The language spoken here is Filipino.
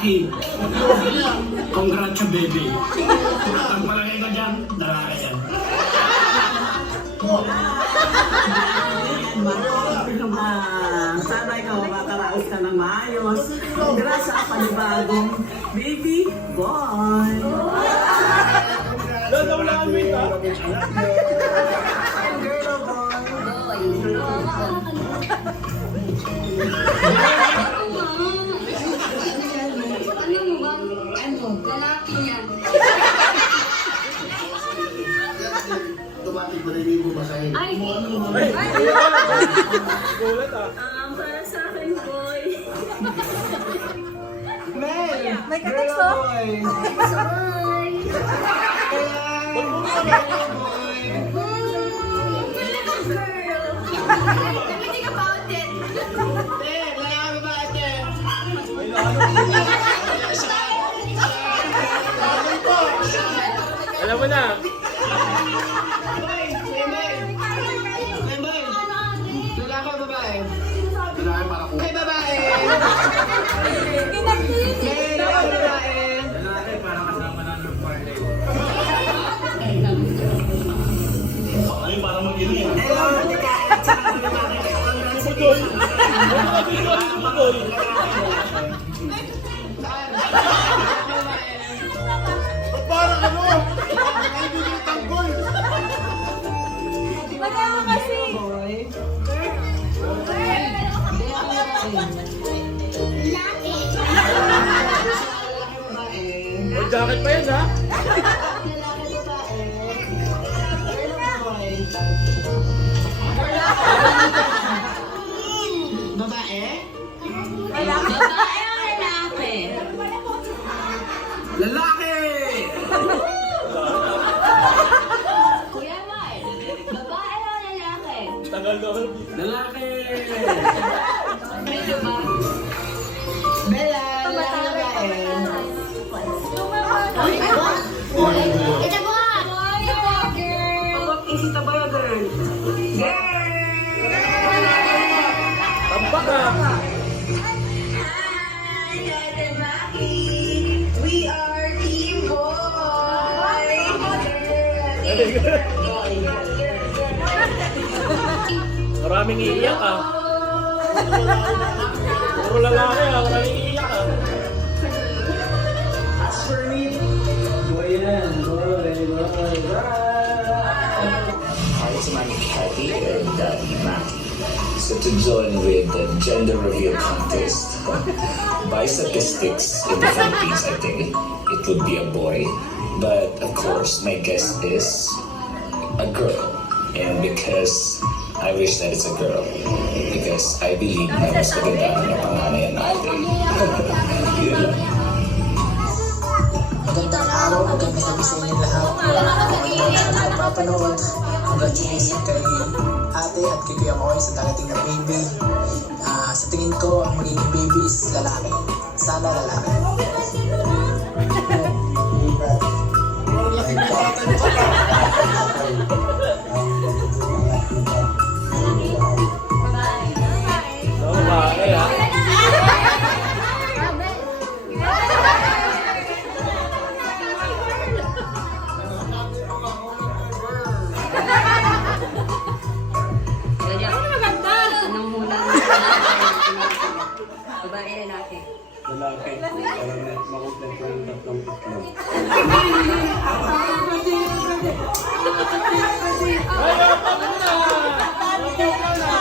lalaki. Congrats, baby. Ang palagay ko dyan, lalaki yan. Sana ikaw makaraos ka ng maayos. Congrats sa panibagong baby boy. Lalaw lang ang mita. Girl boy. Ano mo ba? Ano? Lalaki yan. Tumating ba rin mo basahin? Ay! Gulat ah. Para sa akin, boy. May katekso? Bye! Let me think about it. Alam mo na. Lalaki para ko. Lalaki, para kasama na ng party. Ay, para mag-ino yan. Hello, Monica. Tsaka ng lalaki. Congratulations. Parang ano? Ay, biglang tanggol. Magkano kasi? Boy. Laki. May jacket pa yan ha. Babae? Babae o lalaki? Lalaki! Kuya Mark, babae o lalaki? Tagal na ako. Lalaki! Medyo ba? Bella, lalaki. Ito po nga! Boy, girl! Isita ba girl? Tampak ah. We are Team Boy! Maraming iiyak ah. Puro lalaki ah. Maraming iiyak ah. As for me, boy yan, boy. Hi, it's Manny Cathy and Maki. So to join with the gender reveal contest, by statistics in the Philippines, I think it would be a boy. But of course, my guess is a girl. And because I wish that it's a girl, because I believe na mas maganda ang panganay natin. Yun lang. Magandang araw, magandang gabi sa inyo lahat. Sa napapanood, congratulations kay ate at kay Kuya Moy sa darating na baby. Sa tingin ko, ang magiging baby is lalaki. Sana lalaki. Babae ah. Anong muna? Babae, lalaki. Lalaki. Para makumpleto yung tatlong itlog. Ay, dapat mo na. Dapat mo na.